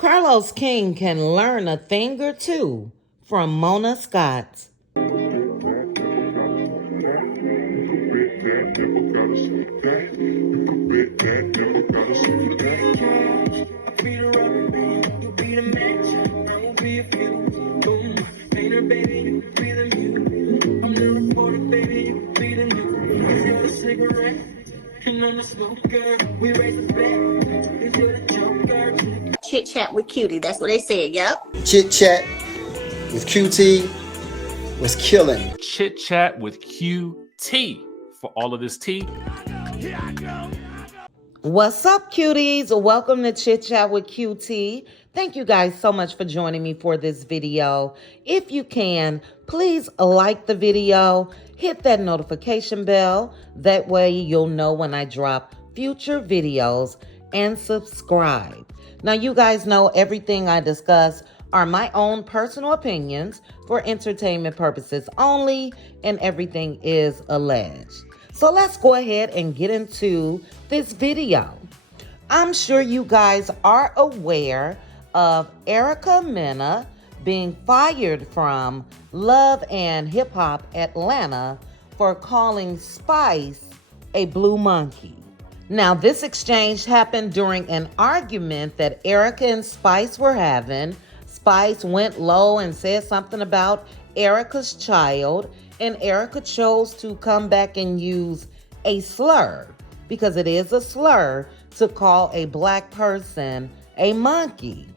Carlos King can learn a thing or two from Mona Scott. Chit chat with cutie. That's what they said. Yep. Chit chat with QT was killing. Chit chat with QT for all of this tea. What's up, cuties? Welcome to Chit Chat with QT. Thank you guys so much for joining me for this video. If you can, please like the video, hit that notification bell. That way you'll know when I drop future videos, and subscribe. Now, you guys know everything I discuss are my own personal opinions for entertainment purposes only, and everything is alleged. So let's go ahead and get into this video. I'm sure you guys are aware of Erica Mena being fired from Love and Hip Hop Atlanta for calling Spice a blue monkey. Now, this exchange happened during an argument that Erica and Spice were having. Spice went low and said something about Erica's child, and Erica chose to come back and use a slur, because it is a slur to call a black person a monkey.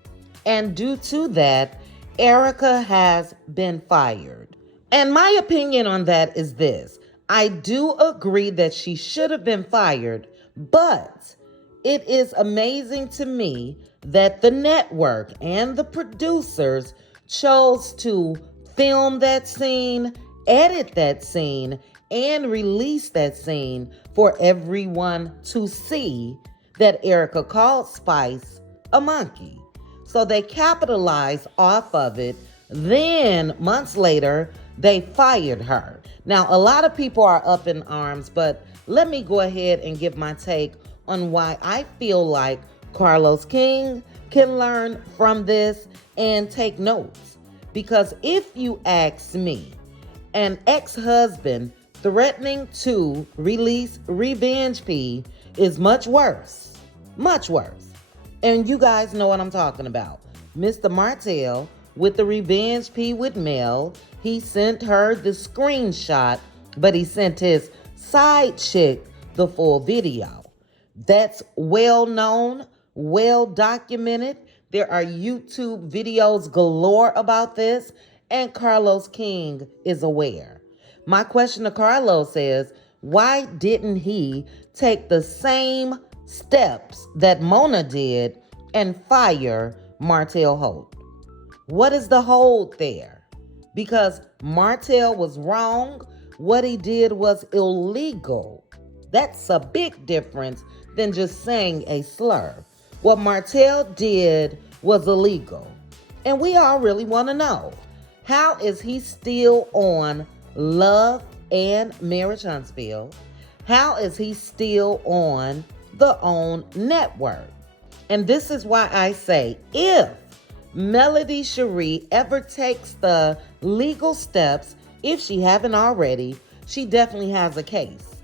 And due to that, Erica has been fired. And my opinion on that is this. I do agree that she should have been fired, but it is amazing to me that the network and the producers chose to film that scene, edit that scene, and release that scene for everyone to see that Erica called Spice a monkey. So they capitalized off of it. Then months later, they fired her. Now, a lot of people are up in arms, but let me go ahead and give my take on why I feel like Carlos King can learn from this and take notes. Because if you ask me, an ex-husband threatening to release Revenge P is much worse. Much worse. And you guys know what I'm talking about. Mr. Martell with the Revenge P with Mel, he sent her the screenshot, but he sent his side chick the full video. That's well known, well documented. There are YouTube videos galore about this, and Carlos King is aware. My question to Carlos is, why didn't he take the same steps that Mona did and fire Martell Holt? What is the hold there? Because Martell was wrong. What he did was illegal. That's a big difference than just saying a slur. What Martell did was illegal. And we all really want to know, how is he still on Love and Marriage Huntsville? How is he still on the OWN network? And this is why I say, if Melody Cherie ever takes the legal steps, if she haven't already, she definitely has a case.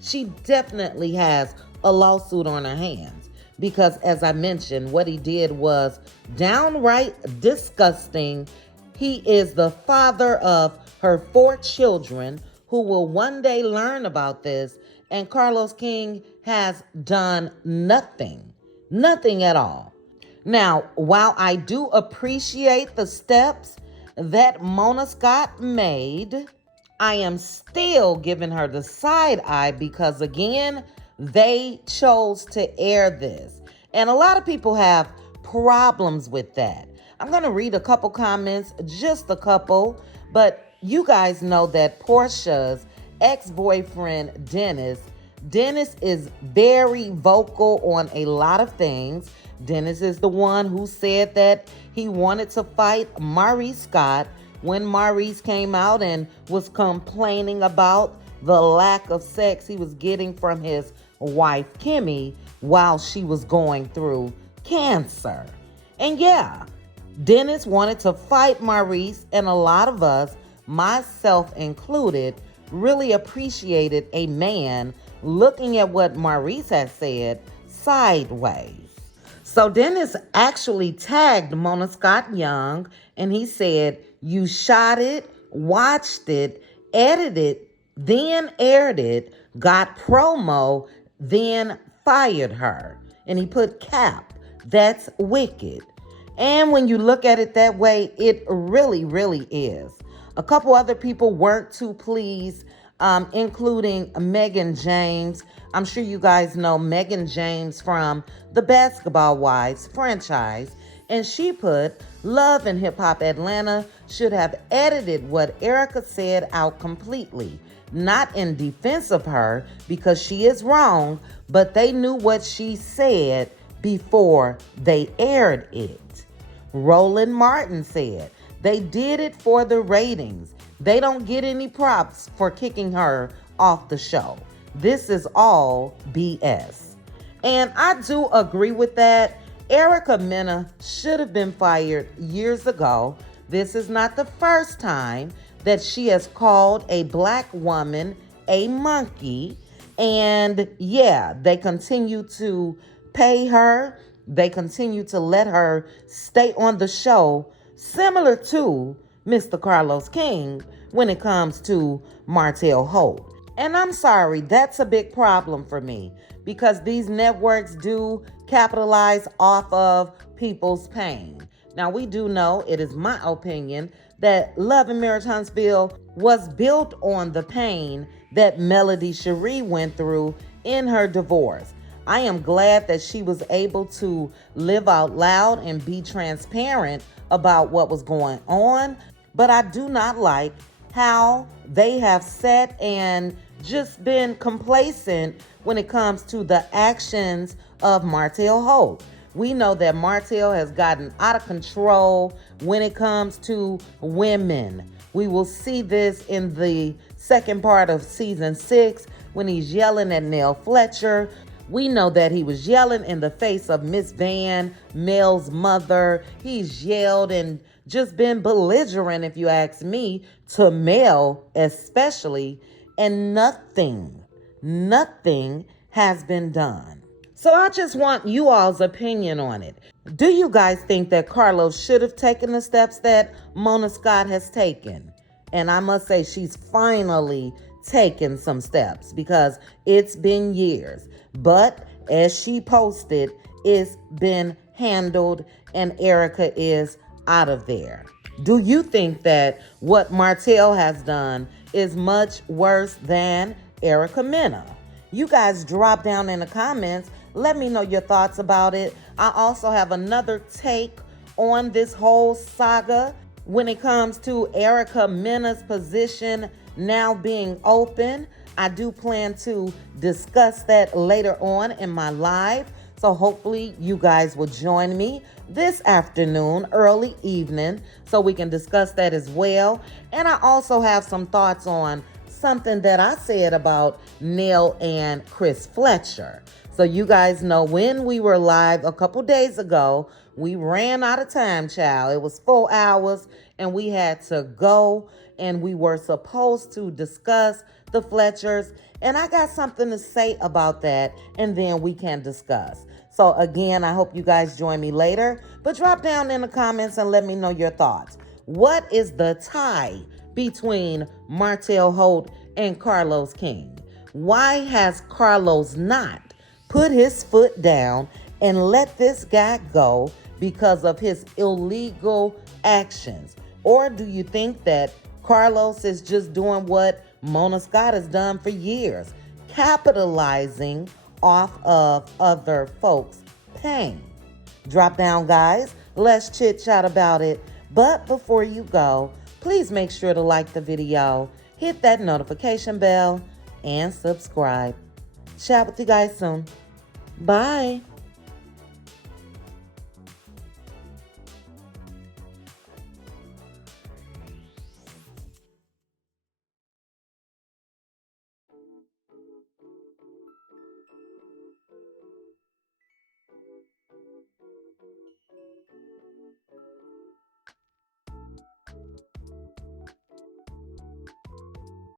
She definitely has a lawsuit on her hands. Because as I mentioned, what he did was downright disgusting. He is the father of her 4 children who will one day learn about this. And Carlos King has done nothing. Nothing at all. Now, while I do appreciate the steps that Mona Scott made, I am still giving her the side eye because, again, they chose to air this. And a lot of people have problems with that. I'm going to read a couple comments, just a couple, but you guys know that Portia's ex-boyfriend, Dennis is very vocal on a lot of things. Dennis is the one who said that he wanted to fight Maurice Scott when Maurice came out and was complaining about the lack of sex he was getting from his wife, Kimmy, while she was going through cancer. And yeah, Dennis wanted to fight Maurice, and a lot of us, myself included, really appreciated a man looking at what Maurice had said sideways. So Dennis actually tagged Mona Scott Young, and he said, "You shot it, watched it, edited, then aired it, got promo, then fired her." And he put cap. That's wicked. And when you look at it that way, it really, really is. A couple other people weren't too pleased, including Megan James. I'm sure you guys know Megan James from the Basketball Wives franchise. And she put, "Love and Hip Hop Atlanta should have edited what Erica said out completely. Not in defense of her, because she is wrong, but they knew what she said before they aired it." Roland Martin said, "They did it for the ratings. They don't get any props for kicking her off the show. This is all BS." And I do agree with that. Erica Mena should have been fired years ago. This is not the first time that she has called a black woman a monkey. And yeah, they continue to pay her. They continue to let her stay on the show, similar to Mr. Carlos King when it comes to Martell Holt. And I'm sorry, that's a big problem for me, because these networks do capitalize off of people's pain. Now, we do know, it is my opinion, that Love and Marriage Huntsville was built on the pain that Melody Cherie went through in her divorce. I am glad that she was able to live out loud and be transparent about what was going on, but I do not like how they have sat and just been complacent when it comes to the actions of Martell Holt. We know that Martell has gotten out of control when it comes to women. We will see this in the second part of season 6 when he's yelling at Nell Fletcher. We know that he was yelling in the face of Miss Van, Mel's mother. He's yelled and just been belligerent, if you ask me, to Mel especially, and nothing has been done. So I just want you all's opinion on it. Do you guys think that Carlos should have taken the steps that Mona Scott has taken? And I must say, she's finally taken some steps, because it's been years. But as she posted, it's been handled and Erica is out of there. Do you think that what Martell has done is much worse than Erica Mena? You guys drop down in the comments. Let me know your thoughts about it. I also have another take on this whole saga when it comes to Erica Mena's position now being open. I do plan to discuss that later on in my live. So hopefully you guys will join me this afternoon, early evening, so we can discuss that as well. And I also have some thoughts on something that I said about Nell and Chris Fletcher. So you guys know, when we were live a couple days ago, we ran out of time, child. It was 4 hours and we had to go, and we were supposed to discuss the Fletchers. And I got something to say about that, and then we can discuss. So again, I hope you guys join me later, but drop down in the comments and let me know your thoughts. What is the tie between Martell Holt and Carlos King? Why has Carlos not put his foot down and let this guy go because of his illegal actions? Or do you think that Carlos is just doing what Mona Scott has done for years, capitalizing off of other folks' pain? Drop down, guys. Let's chit chat about it. But before you go, please make sure to like the video, hit that notification bell, and subscribe. Chat with you guys soon. Bye.